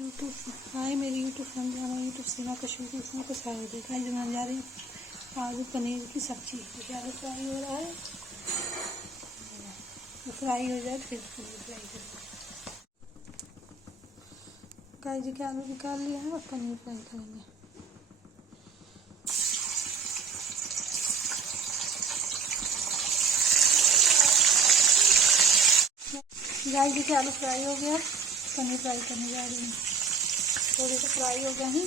YouTube हाय मेरी YouTube friend हमारा YouTube सीमा कश्मीर इसमें कुछ आ देखा है। जो बनाने जा रहे हैं आलू पनीर की सब्जी। देखिए आलू फ्राई हो रहा है, तो फ्राई हो जाए फिर पनीर फ्राई करेंगे। गाइस देखिए आलू निकाल लिया है और पनीर फ्राई करेंगे। गाइस देखिए आलू फ्राई हो गया, पनीर फ्राई करने जा रही हूँ। थोड़े से फ्राई हो गए हैं।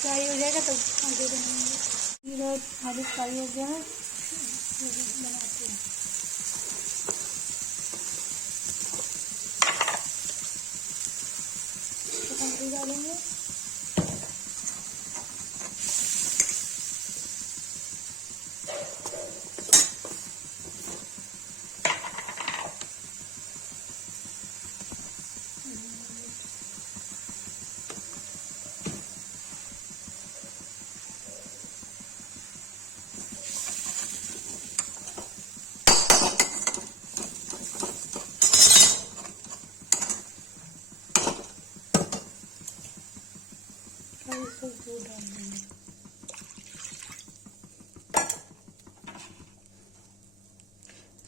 फ्राई हो जाएगा तो आगे बनाएंगे। इधर आलू फ्राई हो गया है, बनाते हैं। टमाटर डालेंगे, दूध डाल देंगे।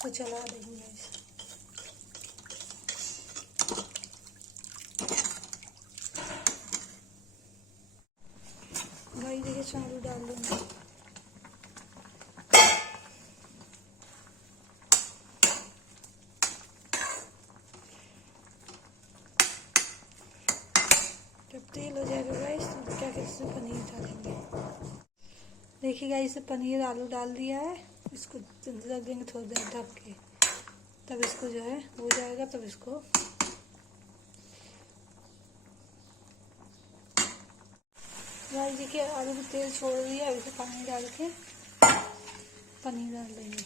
तो चला देंगे गाइस। देखिए चावल डाल देंगे। जब तेल हो जाएगा गाइस तो क्या कहते हैं पनीर डालेंगे। देखिए गाइस इसे पनीर आलू डाल दिया है। इसको रख देंगे थोड़ी देर ढक के, तब इसको जो है हो जाएगा। तब इसको गाइस देखिए आलू में तेल छोड़ दिया, अब इसे पानी डाल के पनीर डाल देंगे।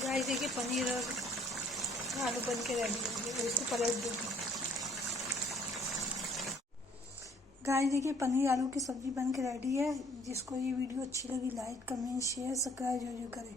गाइस देखिए पनीर और आलू बन के रेडी हो गए, इसको पलट दूंगी। गाइस देखिए पनीर आलू की सब्जी बन के रेडी है। जिसको ये वीडियो अच्छी लगी लाइक कमेंट शेयर सब्सक्राइब जरूर करें।